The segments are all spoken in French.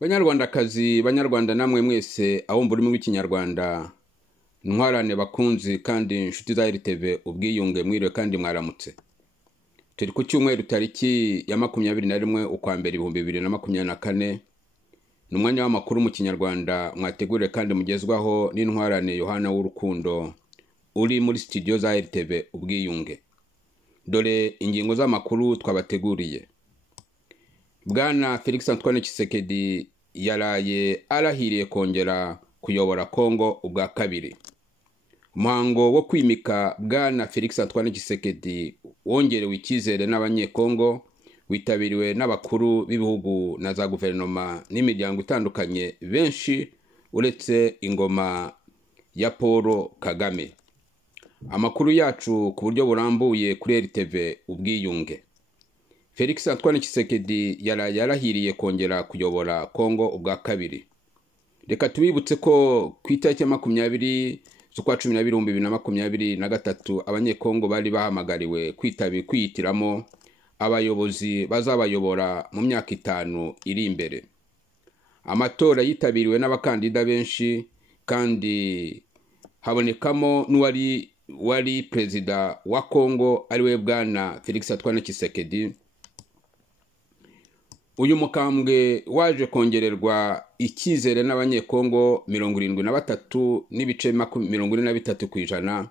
Banyarwandakazi, banyarwanda namwe mwese aho muri w'ikinyarwanda, ntwarane bakunzi kandi inshuti za RTV ubwiyunge mwiriwe kandi mwaramutse. Turi ku cyumweru tariki ya 21 ukwambere 2024, n'umwanya w'amakuru mu kinyarwanda mwategure kandi mugezwaho n'intwarane Yohana w'urukundo uri muri studio za RTV ubwiyunge. Dore ingingo z'amakuru twabateguriye. Bwana Felix Antoine Tshisekedi yaraye arahiriye kongera kuyobora Kongo ubwa kabiri. Umuhango wo kwimika Bwana Felix Antoine Tshisekedi wongerewe icyizere n'abanyekongo, witabiriwe n'abakuru b'ibihugu na za guverinoma n'imiryango itandukanye benshi uretse ingoma ya Paul Kagame. Amakuru yacu ku buryo burambuye kuri RTV ubwiyunge. Felix Antoine Tshisekedi yarahiriye kongera kuyobora Kongo ubwa kabiri. Reka tubibutse ko ku itariki ya 20 z'ukwa 12 2023 abanyekongo bari bahamagariwe kwiyitiramo abayobozi bazabayobora mu myaka 5 iri imbere. Amatora yitabiriwe n'abakandida benshi kandi habonekamo n'uwari perezida wa Kongo ariwe Bwana Felix Antoine Tshisekedi. Uyu mukambwe waje kongererwa icyizere n'abanyekongo 73.43%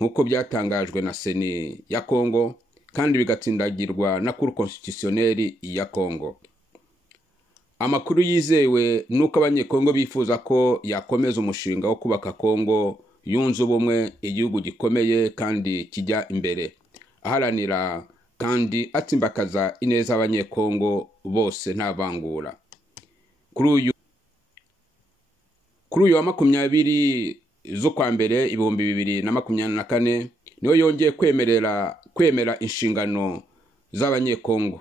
nk'uko byatangajwe na Seni ya Kongo kandi bigatsindagirwa na Cour constitutionnelle ya Kongo. Amakuru yizewe nuko abanyekongo bifuza ko yakomeza umushinga wo kubaka Kongo yunze ubumwe, igihugu gikomeye kandi kijya imbere, aharanira kandi atsimbakaza ineza abanyekongo bose nta vangura. Kuri uyu wa 20 z'ukwambere 2024 niyo yongeye kwemera inshingano z'abanyekongo.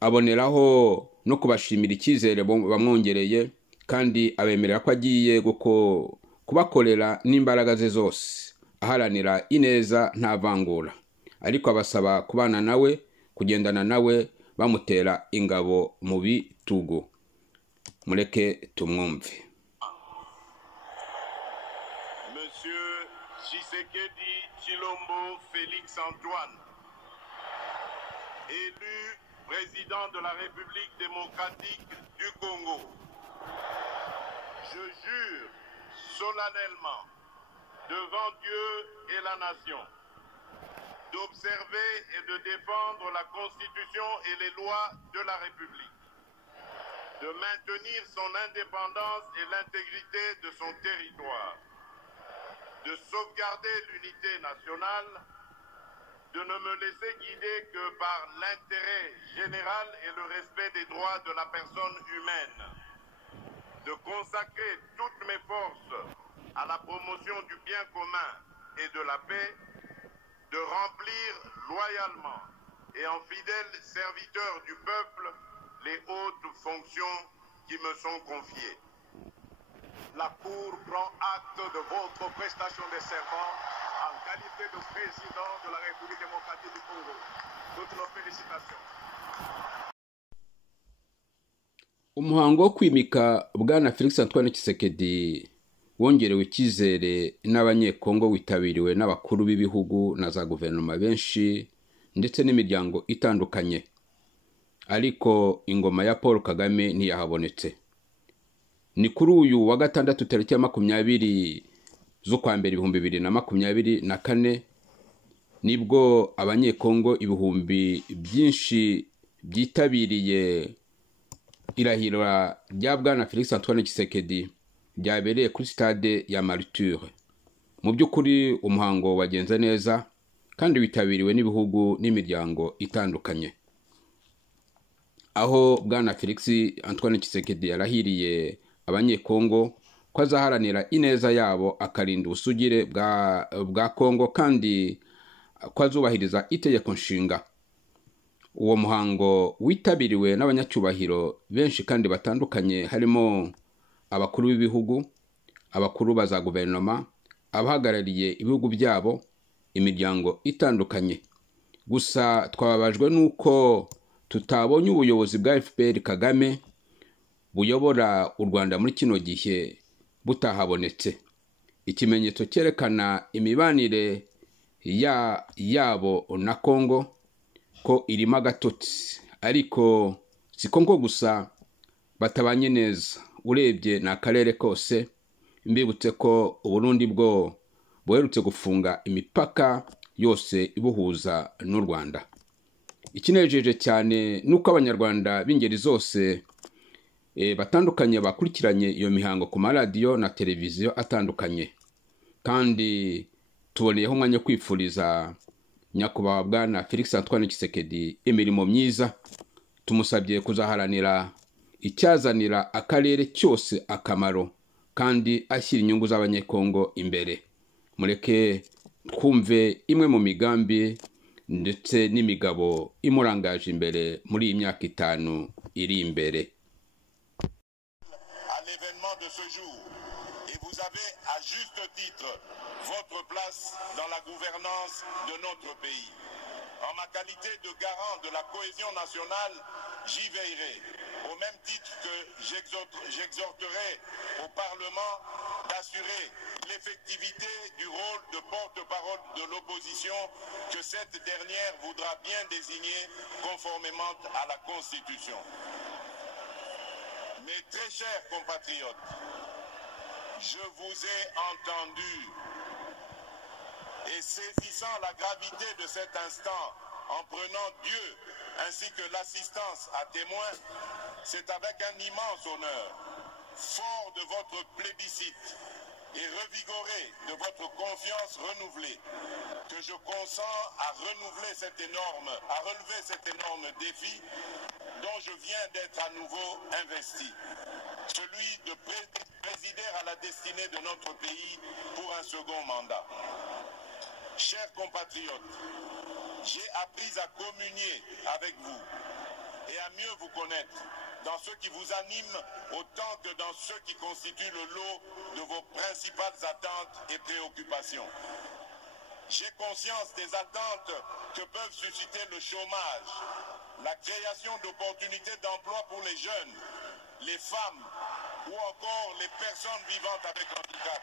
Aboneraho no kubashimira icyizere bamwongereye kandi abemerera ko agiye kubakorera n'imbaraga ze zose, aharanira ineza nta vangura, ariko abasaba kubana nawe, kugendana nawe, bamutera ingabo mu bitugu. Mureke tumwumve. Monsieur Tshisekedi Tshilombo Félix Antoine, élu président de la République démocratique du Congo, je jure solennellement devant Dieu et la nation d'observer et de défendre la Constitution et les lois de la République, de maintenir son indépendance et l'intégrité de son territoire, de sauvegarder l'unité nationale, de ne me laisser guider que par l'intérêt général et le respect des droits de la personne humaine, de consacrer toutes mes forces à la promotion du bien commun et de la paix, de remplir loyalement et en fidèle serviteur du peuple les hautes fonctions qui me sont confiées. La Cour prend acte de votre prestation de serment en qualité de président de la République démocratique du Congo. Toutes nos félicitations. Umuhango wo kwimika Bwana Felix Antoine Tshisekedi wongerewe icyizere n'abanyekongo, witabiriwe n'abakuru b'ibihugu na za guverinoma benshi ndetse n'imiryango itandukanye, ariko ingoma ya Paul Kagame ntiyahabonetse. Ni kuri uyu wa gatandatu tariki ya 20 z'ukwambere 2024 nibwo abanyekongo ibihumbi byinshi byitabiriye irahira rya Bwana Felix Antoine Tshisekedi byabereye kuri stade ya Martyr. Mu by'ukuri umuhango wagenze neza kandi witabiriwe n'ibihugu n'imiryango itandukanye, aho Bwana Felix Antoine Tshisekedi yarahiriye abanyekongo ko azaharanira ineza yabo, akarinda ubusugire bwa Kongo kandi ko azubahiriza itegeko nshinga. Uwo muhango witabiriwe n'abanyacyubahiro benshi kandi batandukanye, harimo abakuru b'ibihugu, abakuru baza guverinoma, abahagarariye ibihugu byabo, imiryango itandukanye. Gusa twababajwe nuko tutabonye ubuyobozi bwa FPR Kagame buyobora u Rwanda muri kino gihe butahabonetse. Ikimenyetso cyerekana imibanire yabo na Kongo ko irimo agatotsi, ariko si Kongo gusa batabanye neza. Urebye ni akarere kose. Mbibutse ko Uburundi bwo buherutse gufunga imipaka yose ibuhuza n'u Rwanda. Ikinejeje cyane nuko abanyarwanda b'ingeri zose batandukanye bakurikiranye iyo mihango ku maradiyo na televiziyo atandukanye, kandi tuboneyeho umwanya kwifuriza nyakubahwa Bwana Felix Antoine Tshisekedi imirimo myiza. Tumusabye kuzaharanira icyazanira akarere cyose akamaro kandi ashyira inyungu z'abanyekongo imbere. Mureke twumve imwe mu migambi ndetse n'imigabo imurangaje imbere muri iyi myaka 5 iri imbere. À l'événement de ce jour, et vous avez à juste titre votre place dans la gouvernance de notre pays. En ma qualité de garant de la cohésion nationale, j'y veillerai, au même titre que j'exhorterai au Parlement d'assurer l'effectivité du rôle de porte-parole de l'opposition que cette dernière voudra bien désigner conformément à la Constitution. Mes très chers compatriotes, je vous ai entendu et saisissant la gravité de cet instant, en prenant Dieu ainsi que l'assistance à témoins, c'est avec un immense honneur, fort de votre plébiscite et revigoré de votre confiance renouvelée, que je consens à relever cet énorme défi dont je viens d'être à nouveau investi, celui de présider à la destinée de notre pays pour un second mandat. Chers compatriotes, j'ai appris à communier avec vous et à mieux vous connaître dans ce qui vous anime autant que dans ce qui constitue le lot de vos principales attentes et préoccupations. J'ai conscience des attentes que peuvent susciter le chômage, la création d'opportunités d'emploi pour les jeunes, les femmes ou encore les personnes vivant avec handicap.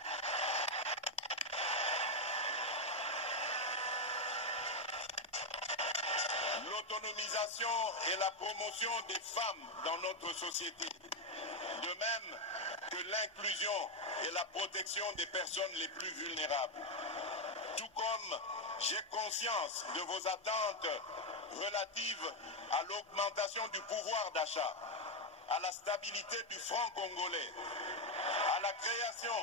L'autonomisation et la promotion des femmes dans notre société, de même que l'inclusion et la protection des personnes les plus vulnérables. Tout comme j'ai conscience de vos attentes relatives à l'augmentation du pouvoir d'achat, à la stabilité du franc congolais, à la création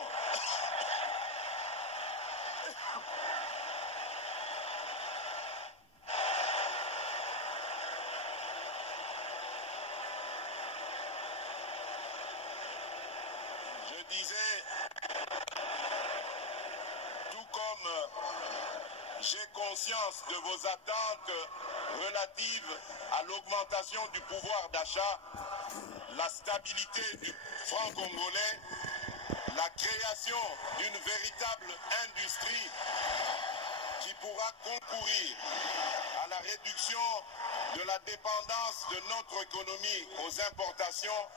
j'ai conscience de vos attentes relatives à l'augmentation du pouvoir d'achat, la stabilité du franc congolais, la création d'une véritable industrie qui pourra concourir à la réduction de la dépendance de notre économie aux importations,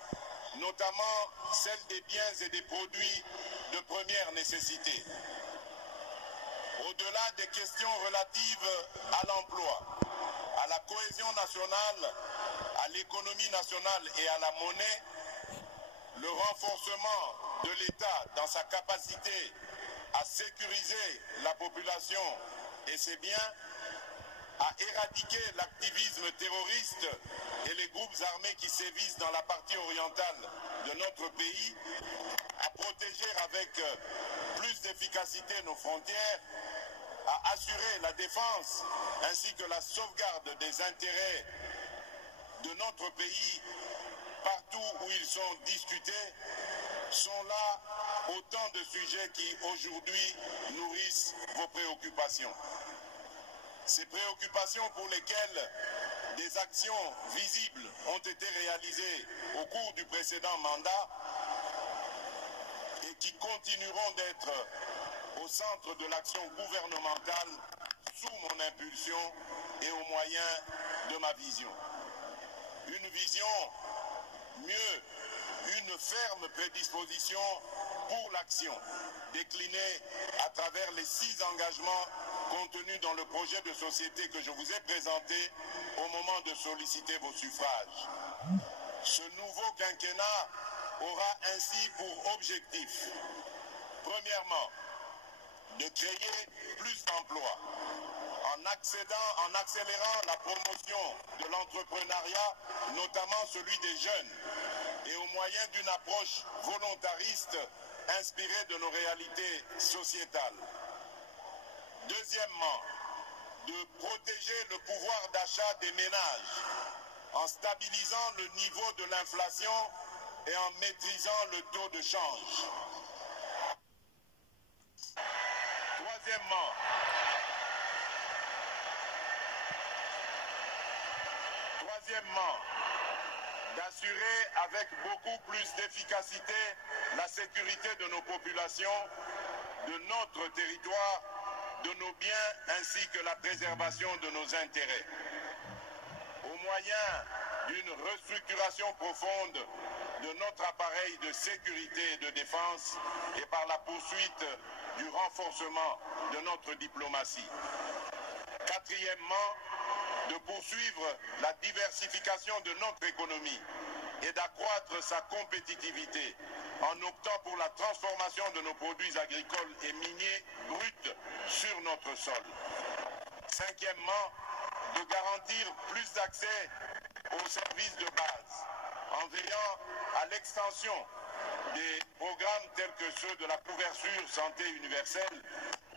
notamment celle des biens et des produits de première nécessité. Au-delà des questions relatives à l'emploi, à la cohésion nationale, à l'économie nationale et à la monnaie, le renforcement de l'État dans sa capacité à sécuriser la population et ses biens, à éradiquer l'activisme terroriste et les groupes armés qui sévissent dans la partie orientale de notre pays, à protéger avec plus d'efficacité nos frontières, à assurer la défense ainsi que la sauvegarde des intérêts de notre pays partout où ils sont discutés, sont là autant de sujets qui aujourd'hui nourrissent vos préoccupations. Ces préoccupations pour lesquelles des actions visibles ont été réalisées au cours du précédent mandat et qui continueront d'être au centre de l'action gouvernementale sous mon impulsion et au moyen de ma vision. Une vision mieux une ferme prédisposition pour l'action, déclinée à travers les 6 engagements contenus dans le projet de société que je vous ai présenté au moment de solliciter vos suffrages. Ce nouveau quinquennat aura ainsi pour objectif, premièrement, de créer plus d'emplois en accélérant la promotion de l'entrepreneuriat, notamment celui des jeunes, et au moyen d'une approche volontariste inspirée de nos réalités sociétales. Deuxièmement, de protéger le pouvoir d'achat des ménages en stabilisant le niveau de l'inflation et en maîtrisant le taux de change. Troisièmement, d'assurer avec beaucoup plus d'efficacité la sécurité de nos populations, de notre territoire, de nos biens ainsi que la préservation de nos intérêts. Au moyen d'une restructuration profonde de notre appareil de sécurité et de défense et par la poursuite du renforcement de notre diplomatie. Quatrièmement, de poursuivre la diversification de notre économie et d'accroître sa compétitivité en optant pour la transformation de nos produits agricoles et miniers bruts sur notre sol. Cinquièmement, de garantir plus d'accès aux services de base en veillant à l'extension des programmes tels que ceux de la couverture santé universelle,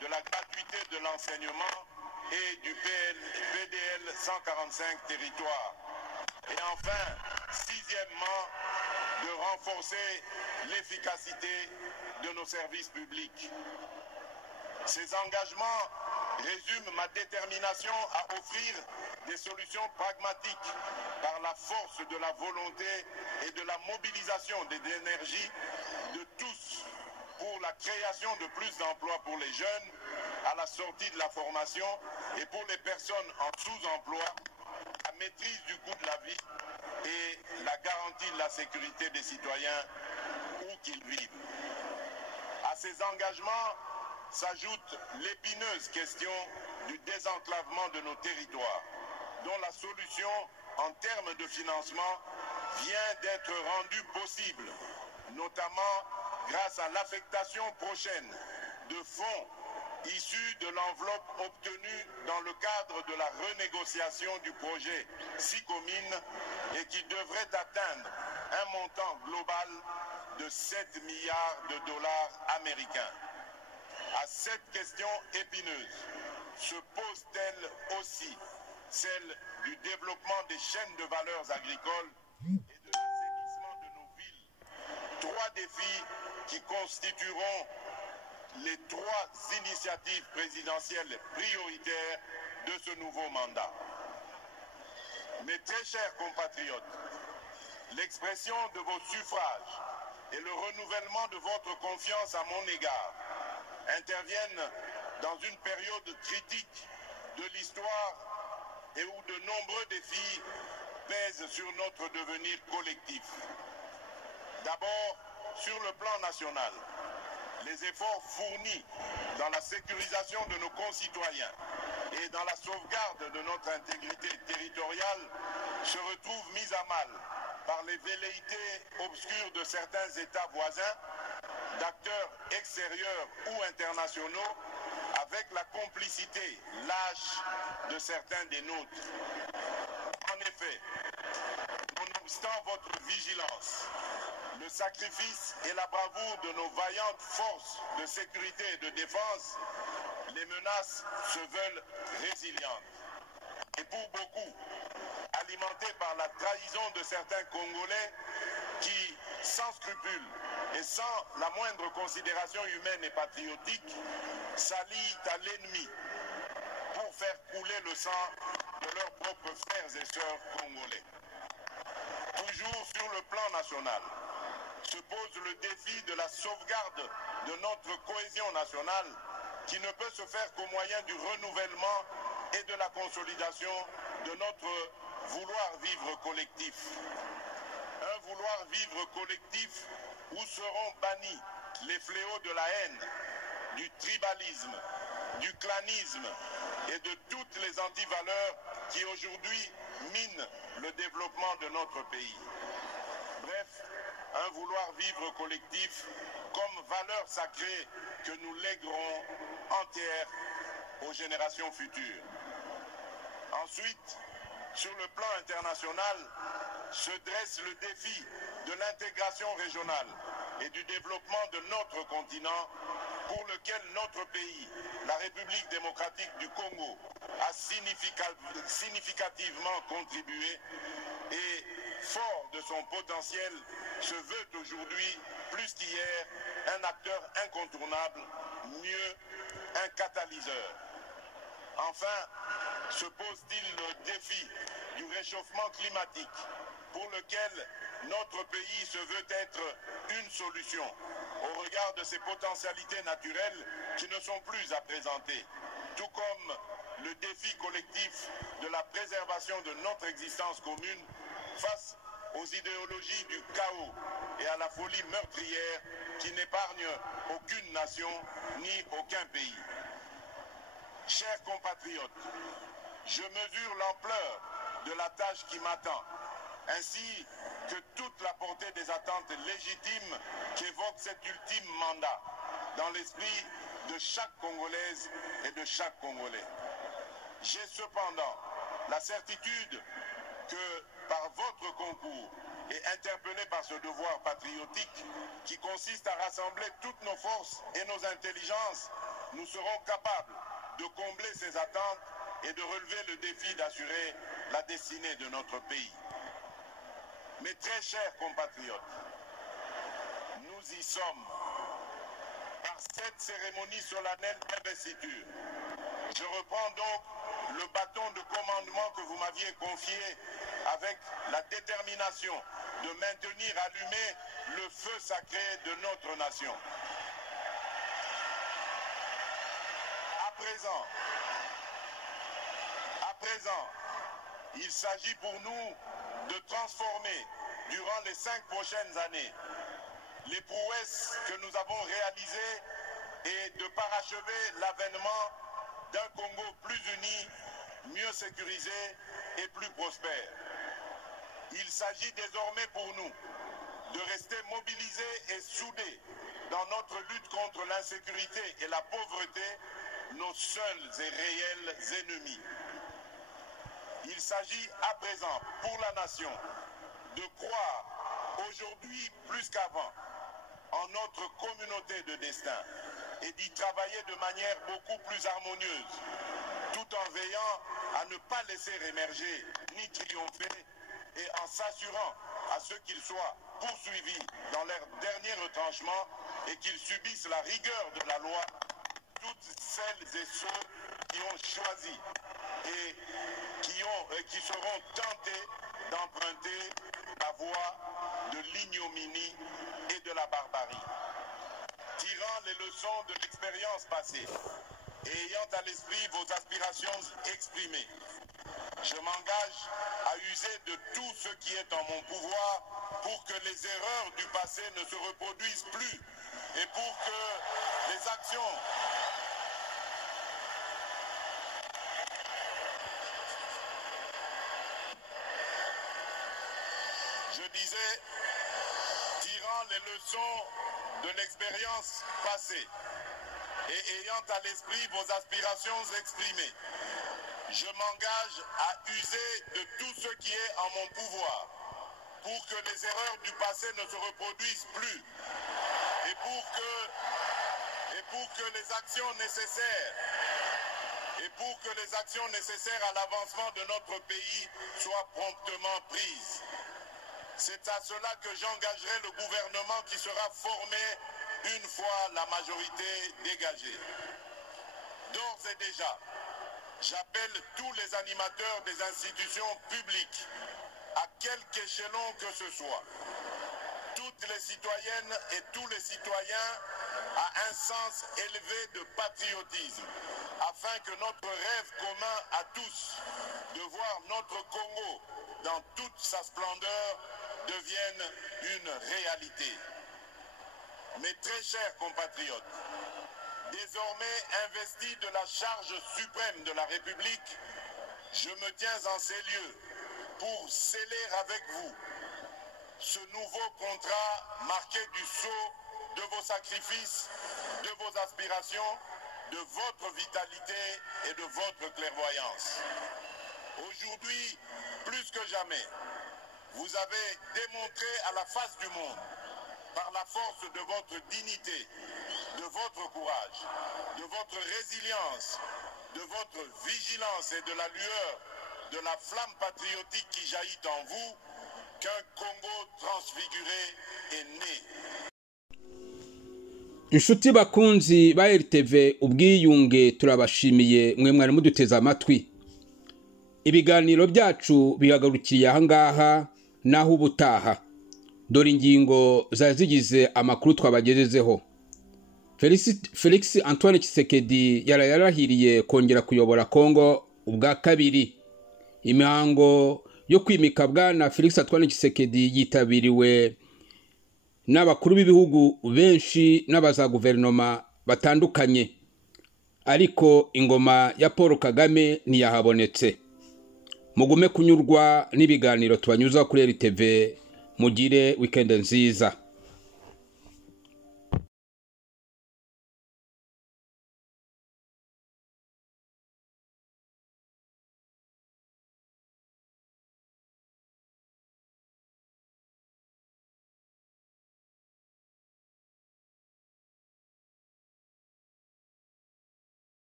de la gratuité de l'enseignement et du PDL 145 territoires. Et enfin, sixièmement, de renforcer l'efficacité de nos services publics. Ces engagements résument ma détermination à offrir des solutions pragmatiques par la force de la volonté et de la mobilisation des énergies de tous pour la création de plus d'emplois pour les jeunes à la sortie de la formation et pour les personnes en sous-emploi, la maîtrise du coût de la vie et la garantie de la sécurité des citoyens où qu'ils vivent. À ces engagements s'ajoute l'épineuse question du désenclavement de nos territoires, dont la solution en termes de financement vient d'être rendue possible, notamment grâce à l'affectation prochaine de fonds issus de l'enveloppe obtenue dans le cadre de la renégociation du projet SICOMINE et qui devrait atteindre un montant global de 7 milliards de dollars américains. À cette question épineuse se pose-t-elle aussi celle du développement des chaînes de valeurs agricoles et de l'assainissement de nos villes. 3 défis qui constitueront les 3 initiatives présidentielles prioritaires de ce nouveau mandat. Mes très chers compatriotes, l'expression de vos suffrages et le renouvellement de votre confiance à mon égard interviennent dans une période critique de l'histoire et où de nombreux défis pèsent sur notre devenir collectif. D'abord, sur le plan national, les efforts fournis dans la sécurisation de nos concitoyens et dans la sauvegarde de notre intégrité territoriale se retrouvent mis à mal par les velléités obscures de certains États voisins, d'acteurs extérieurs ou internationaux, avec la complicité lâche de certains des nôtres. En effet, nonobstant votre vigilance, le sacrifice et la bravoure de nos vaillantes forces de sécurité et de défense, les menaces se veulent résilientes. Et pour beaucoup, alimentées par la trahison de certains Congolais qui, sans scrupule et sans la moindre considération humaine et patriotique, s'allient à l'ennemi pour faire couler le sang de leurs propres frères et sœurs congolais. Toujours sur le plan national, se pose le défi de la sauvegarde de notre cohésion nationale qui ne peut se faire qu'au moyen du renouvellement et de la consolidation de notre vouloir vivre collectif. Un vouloir vivre collectif où seront bannis les fléaux de la haine, du tribalisme, du clanisme et de toutes les antivaleurs qui aujourd'hui minent le développement de notre pays. Bref, un vouloir vivre collectif comme valeur sacrée que nous léguerons entière aux générations futures. Ensuite, sur le plan international, se dresse le défi de l'intégration régionale et du développement de notre continent pour lequel notre pays, la République démocratique du Congo, a significativement contribué et, fort de son potentiel, se veut aujourd'hui, plus qu'hier, un acteur incontournable, mieux, un catalyseur. Enfin, se pose-t-il le défi du réchauffement climatique pour lequel notre pays se veut être une solution au regard de ses potentialités naturelles qui ne sont plus à présenter, tout comme le défi collectif de la préservation de notre existence commune face aux idéologies du chaos et à la folie meurtrière qui n'épargnent aucune nation ni aucun pays. Chers compatriotes, je mesure l'ampleur de la tâche qui m'attend, ainsi que toute la portée des attentes légitimes qu'évoque cet ultime mandat dans l'esprit de chaque Congolaise et de chaque Congolais. J'ai cependant la certitude que par votre concours et interpellé par ce devoir patriotique qui consiste à rassembler toutes nos forces et nos intelligences, nous serons capables de combler ces attentes et de relever le défi d'assurer la destinée de notre pays. Mes très chers compatriotes, nous y sommes. Par cette cérémonie solennelle d'investiture, je reprends donc le bâton de commandement que vous m'aviez confié avec la détermination de maintenir allumé le feu sacré de notre nation. À présent, il s'agit pour nous de transformer durant les 5 prochaines années les prouesses que nous avons réalisées et de parachever l'avènement d'un Congo plus uni, mieux sécurisé et plus prospère. Il s'agit désormais pour nous de rester mobilisés et soudés dans notre lutte contre l'insécurité et la pauvreté, nos seuls et réels ennemis. Il s'agit à présent pour la nation de croire aujourd'hui plus qu'avant en notre communauté de destin et d'y travailler de manière beaucoup plus harmonieuse, tout en veillant à ne pas laisser émerger ni triompher et en s'assurant à ceux qu'ils soient poursuivis dans leur dernier retranchement et qu'ils subissent la rigueur de la loi, toutes celles et ceux qui ont choisi et qui seront tentés d'emprunter la voie de l'ignominie et de la barbarie. Tirant les leçons de l'expérience passée et ayant à l'esprit vos aspirations exprimées, je m'engage à user de tout ce qui est en mon pouvoir pour que les erreurs du passé ne se reproduisent plus et pour que les actions tirant les leçons de l'expérience passée et ayant à l'esprit vos aspirations exprimées, je m'engage à user de tout ce qui est en mon pouvoir pour que les erreurs du passé ne se reproduisent plus et pour que les actions nécessaires à l'avancement de notre pays soient promptement prises. C'est à cela que j'engagerai le gouvernement qui sera formé une fois la majorité dégagée. D'ores et déjà, j'appelle tous les animateurs des institutions publiques, à quelque échelon que ce soit, toutes les citoyennes et tous les citoyens, à un sens élevé de patriotisme, afin que notre rêve commun à tous de voir notre Congo dans toute sa splendeur devienne une réalité. Mes très chers compatriotes, désormais investi de la charge suprême de la République, je me tiens en ces lieux pour sceller avec vous ce nouveau contrat marqué du sceau de vos sacrifices, de vos aspirations, de votre vitalité et de votre clairvoyance. Aujourd'hui, plus que jamais, vous avez démontré à la face du monde, par la force de votre dignité, de votre courage, de votre résilience, de votre vigilance et de la lueur de la flamme patriotique qui jaillit en vous, qu'un Congo transfiguré est né. inshuti bakunzi ba RTV ubwiyunge turabashimiye mwe mwari muduteza amatwi. Ibiganiro byacu bihagarukiye aha ngaha naho ubutaha. Dore ingingo zazigize amakuru twabagejejeho. Felix Antoine Tshisekedi yarahiriye kongera kuyobora Kongo ubwa kabiri. Imihango yo kwimika bwana Felix Antoine Tshisekedi yitabiriwe n'abakuru b'ibihugu benshi n'abaza guverinoma batandukanye. Ariko ingoma ya Paul Kagame ntiyahabonetse. Mugume kunyurwa n'ibiganiro tubanyuza kuri RTV. Mugire weekend nziza.